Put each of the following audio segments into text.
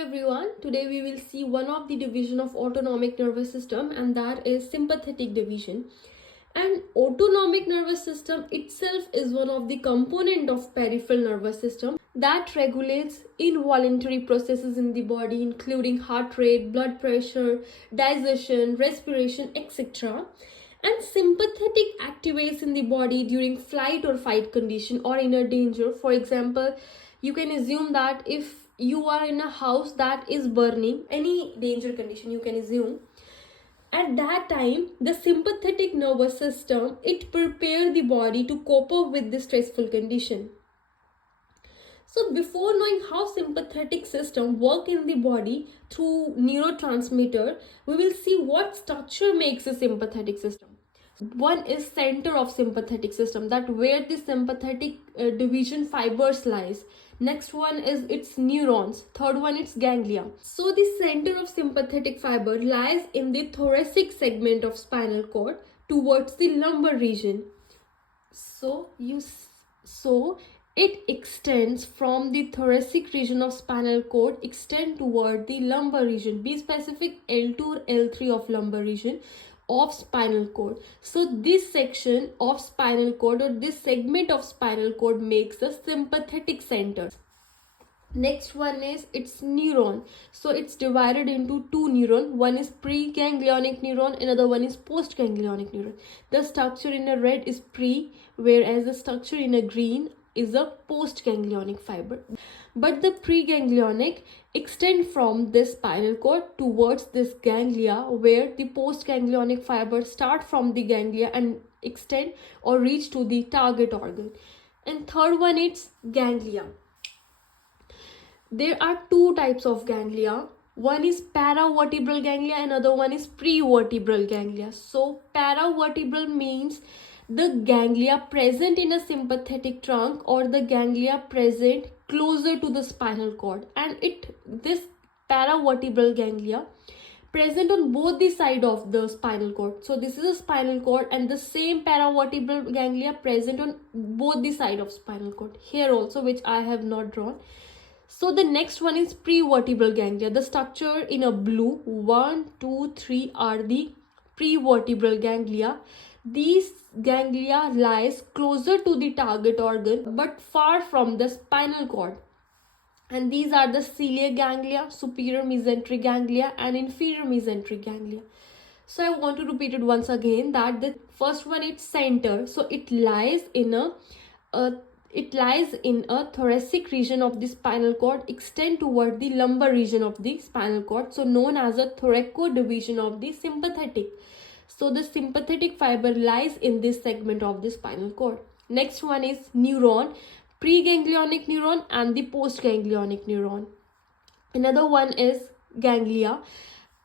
everyone. Today we will see one of the division of autonomic nervous system, and that is sympathetic division. And autonomic nervous system itself is one of the component of peripheral nervous system that regulates involuntary processes in the body, including heart rate, blood pressure, digestion, respiration, etc. And sympathetic activates in the body during flight or fight condition or in a danger. For example, you can assume that if you are in a house that is burning, any danger condition you can assume, at that time the sympathetic nervous system, it prepare the body to cope up with the stressful condition. So before knowing how sympathetic system work in the body through neurotransmitter, we will see what structure makes a sympathetic system. One is center of sympathetic system, that where the sympathetic division fibers lies. Next one is its neurons. Third one is ganglia. So the center of sympathetic fiber lies in the thoracic segment of spinal cord towards the lumbar region. So it extends from the thoracic region of spinal cord, extend toward the lumbar region. Be specific, L2 or L3 of lumbar region of spinal cord. So this section of spinal cord or this segment of spinal cord makes a sympathetic center. Next one is its neuron. So it's divided into two neurons. One is preganglionic neuron, another one is postganglionic neuron. The structure in a red is pre, whereas the structure in a green is a postganglionic fiber. But the preganglionic extend from this spinal cord towards this ganglia, where the postganglionic fibers start from the ganglia and extend or reach to the target organ. And third one is ganglia. There are two types of ganglia. One is paravertebral ganglia, another one is prevertebral ganglia. So paravertebral means the ganglia present in a sympathetic trunk or the ganglia present closer to the spinal cord, and this paravertebral ganglia present on both the side of the spinal cord. So this is a spinal cord, and the same paravertebral ganglia present on both the side of spinal cord here also, which I have not drawn. So the next one is prevertebral ganglia. The structure in a blue, 1, 2, 3 are the prevertebral ganglia. These ganglia lies closer to the target organ but far from the spinal cord. And these are the celiac ganglia, superior mesenteric ganglia and inferior mesenteric ganglia. So I want to repeat it once again, that the first one is center. So it lies in a thoracic region of the spinal cord, extend toward the lumbar region of the spinal cord, so known as a thoraco division of the sympathetic. So the sympathetic fiber lies in this segment of the spinal cord. Next one is neuron, preganglionic neuron and the postganglionic neuron. Another one is ganglia,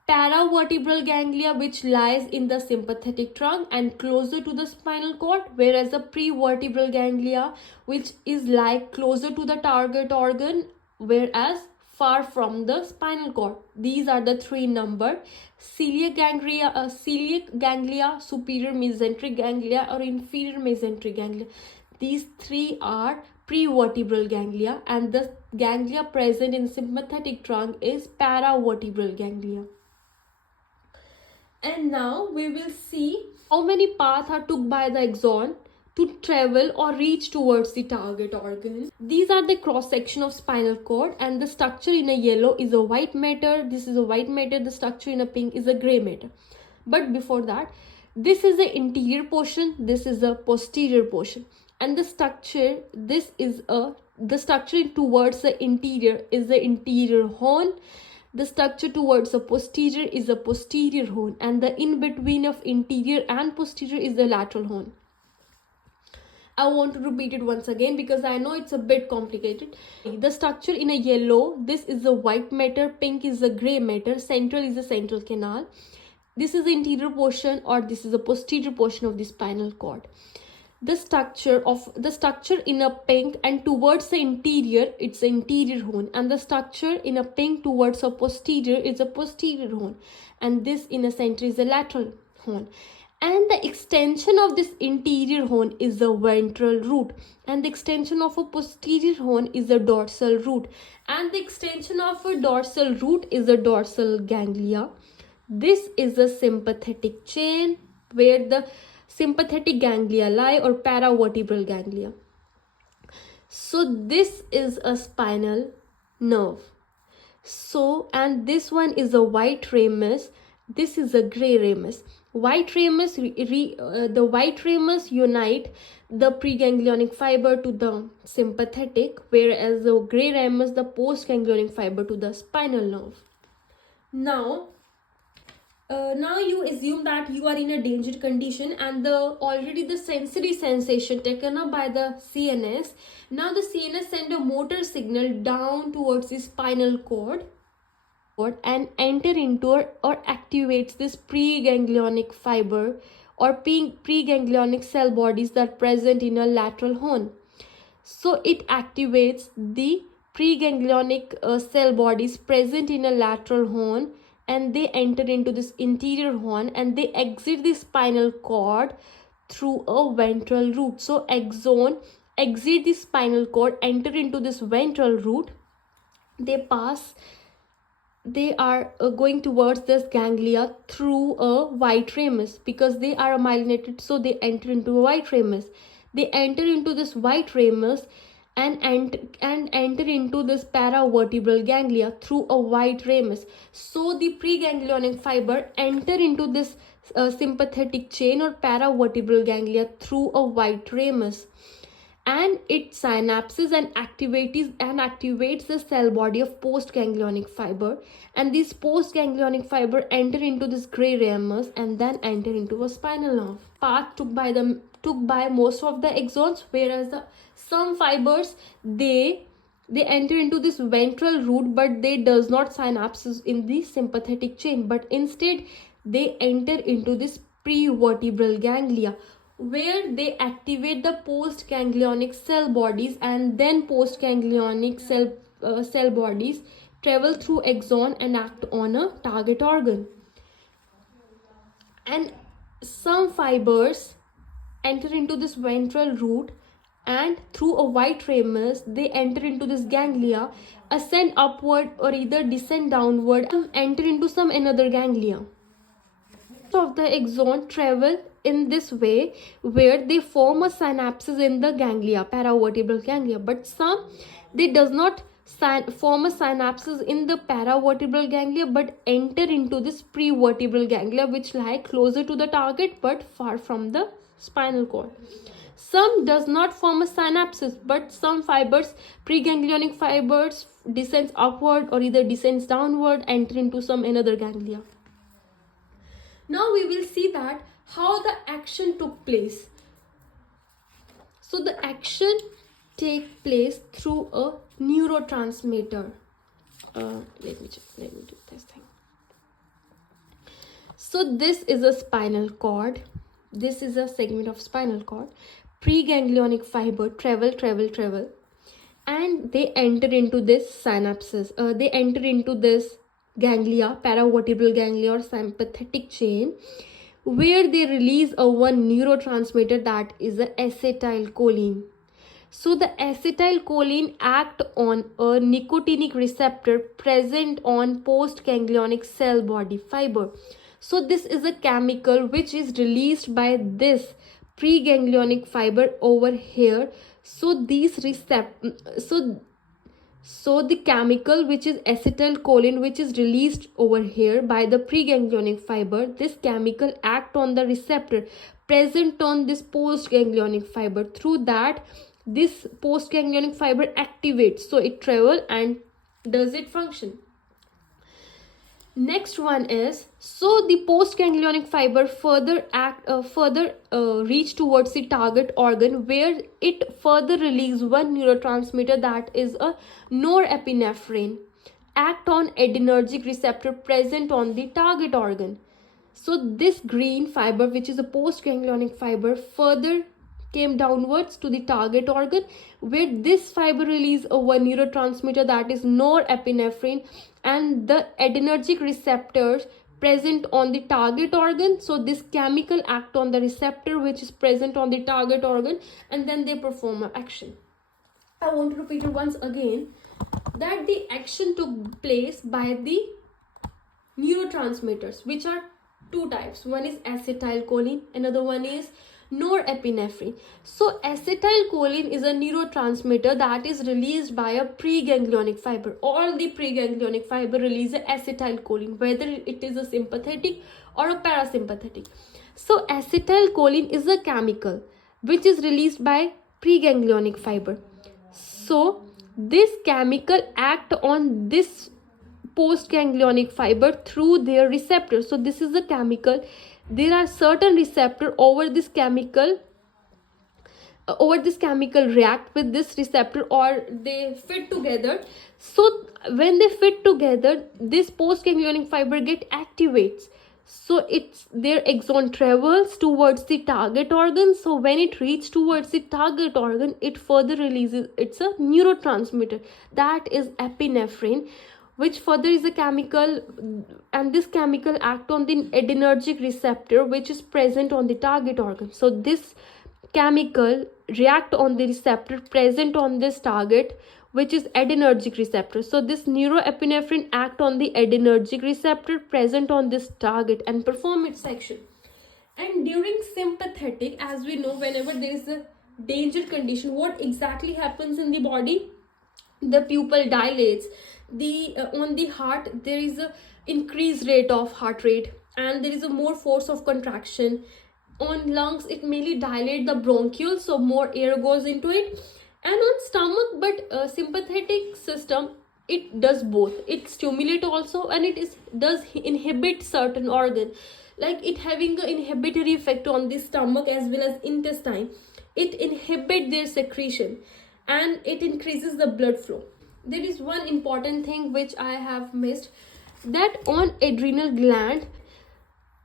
paravertebral ganglia, which lies in the sympathetic trunk and closer to the spinal cord, whereas the prevertebral ganglia, which is like closer to the target organ, whereas far from the spinal cord. These are the three number: celiac ganglia, superior mesenteric ganglia or inferior mesenteric ganglia. These three are prevertebral ganglia, and the ganglia present in sympathetic trunk is paravertebral ganglia. And now we will see how many paths are took by the axon to travel or reach towards the target organ. These are the cross section of spinal cord, and the structure in a yellow is a white matter. This is a white matter. The structure in a pink is a gray matter. But before that, this is the interior portion, this is the posterior portion, and the structure towards the interior is the interior horn. The structure towards the posterior is the posterior horn, and the in between of interior and posterior is the lateral horn. I want to repeat it once again because I know it's a bit complicated. The structure in a yellow, this is the white matter, pink is the gray matter, central is the central canal. This is the interior portion, or this is the posterior portion of the spinal cord. The structure in a pink and towards the interior, it's the interior horn, and the structure in a pink towards a posterior is a posterior horn, and this in a center is the lateral horn. and the extension of this interior horn is the ventral root, and the extension of a posterior horn is the dorsal root, and the extension of a dorsal root is the dorsal ganglia. This is the sympathetic chain where the sympathetic ganglia lie, or paravertebral ganglia. So this is a spinal nerve. So, and this one is a white ramus, this is a gray ramus. White ramus, the white ramus unite the preganglionic fiber to the sympathetic, whereas the gray ramus the postganglionic fiber to the spinal nerve. Now you assume that you are in a danger condition, and already the sensory sensation taken up by the CNS. Now the CNS send a motor signal down towards the spinal cord and enter into or activates this preganglionic fiber or preganglionic cell bodies that are present in a lateral horn. So it activates the preganglionic cell bodies present in a lateral horn, and they enter into this interior horn and they exit the spinal cord through a ventral root. So axon exit the spinal cord, enter into this ventral root. They are going towards this ganglia through a white ramus because they are myelinated, so they enter into a white ramus. They enter into this white ramus and enter into this paravertebral ganglia through a white ramus. So the preganglionic fiber enter into this sympathetic chain or paravertebral ganglia through a white ramus, and it synapses and activates the cell body of postganglionic fiber, and this postganglionic fiber enter into this gray ramus and then enter into a spinal nerve. Path took by most of the axons, whereas some fibers they enter into this ventral root, but they does not synapses in the sympathetic chain, but instead they enter into this prevertebral ganglia, where they activate the postganglionic cell bodies, and then postganglionic cell bodies travel through axon and act on a target organ. And some fibers enter into this ventral root, and through a white ramus they enter into this ganglia, ascend upward or either descend downward, and enter into some another ganglia. Of the axon travel in this way, where they form a synapses in the ganglia, paravertebral ganglia, but some they does not form a synapses in the paravertebral ganglia but enter into this prevertebral ganglia, which lie closer to the target but far from the spinal cord. Some does not form a synapses, but some fibers, preganglionic fibers, descends upward or either descends downward, enter into some another ganglia. Now we will see that how the action took place. So the action take place through a neurotransmitter. Let me do this thing. So this is a spinal cord. This is a segment of spinal cord. Preganglionic fiber travel, and they enter into this synapses. They enter into this ganglia, paravertebral ganglia or sympathetic chain, where they release one neurotransmitter, that is the acetylcholine. So the acetylcholine act on a nicotinic receptor present on postganglionic cell body fiber. So this is a chemical which is released by this preganglionic fiber over here. So these so the chemical which is acetylcholine, which is released over here by the preganglionic fiber, this chemical act on the receptor present on this postganglionic fiber. Through that, this postganglionic fiber activates, so it travel and does it function. Next one is, so the postganglionic fiber further reach towards the target organ, where it further release one neurotransmitter, that is a norepinephrine, act on adrenergic receptor present on the target organ. So this green fiber, which is a postganglionic fiber, further came downwards to the target organ, where this fiber release one neurotransmitter, that is norepinephrine, and the adrenergic receptors present on the target organ. So this chemical act on the receptor which is present on the target organ, and then they perform an action. I want to repeat it once again, that the action took place by the neurotransmitters, which are two types. One is acetylcholine, another one is norepinephrine. So acetylcholine is a neurotransmitter that is released by a preganglionic fiber. All the preganglionic fiber release acetylcholine, whether it is a sympathetic or a parasympathetic. So acetylcholine is a chemical which is released by preganglionic fiber. So this chemical act on this postganglionic fiber through their receptor. So this is a chemical. There are certain receptor over this chemical react with this receptor, or they fit together. So when they fit together, this postganglionic fiber get activates. So it's their axon travels towards the target organ. So when it reaches towards the target organ, it further releases, it's a neurotransmitter, that is epinephrine, which further is a chemical, and this chemical act on the adrenergic receptor which is present on the target organ. So this chemical react on the receptor present on this target, which is adrenergic receptor. So this neuroepinephrine act on the adrenergic receptor present on this target and perform its action. And during sympathetic, as we know, whenever there is a danger condition, what exactly happens in the body? The pupil dilates. On the heart there is a increased rate of heart rate, and there is a more force of contraction. On lungs, it mainly dilate the bronchioles, so more air goes into it. And on stomach, but sympathetic system, it does both. It stimulate also, and it does inhibit certain organ, like it having an inhibitory effect on the stomach as well as intestine. It inhibit their secretion, and it increases the blood flow. There is one important thing which I have missed, that on adrenal gland,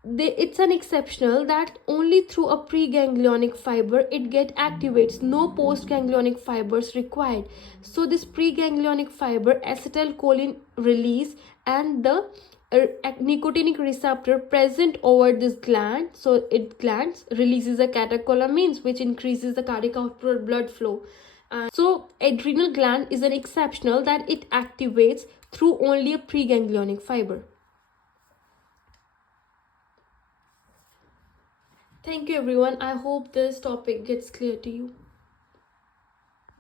it's an exceptional that only through a preganglionic fiber it get activates, no postganglionic fibers required. So this preganglionic fiber acetylcholine release, and the nicotinic receptor present over this gland, so it glands releases a catecholamines which increases the cardiac output blood flow. So adrenal gland is an exceptional that it activates through only a preganglionic fiber. Thank you everyone. I hope this topic gets clear to you.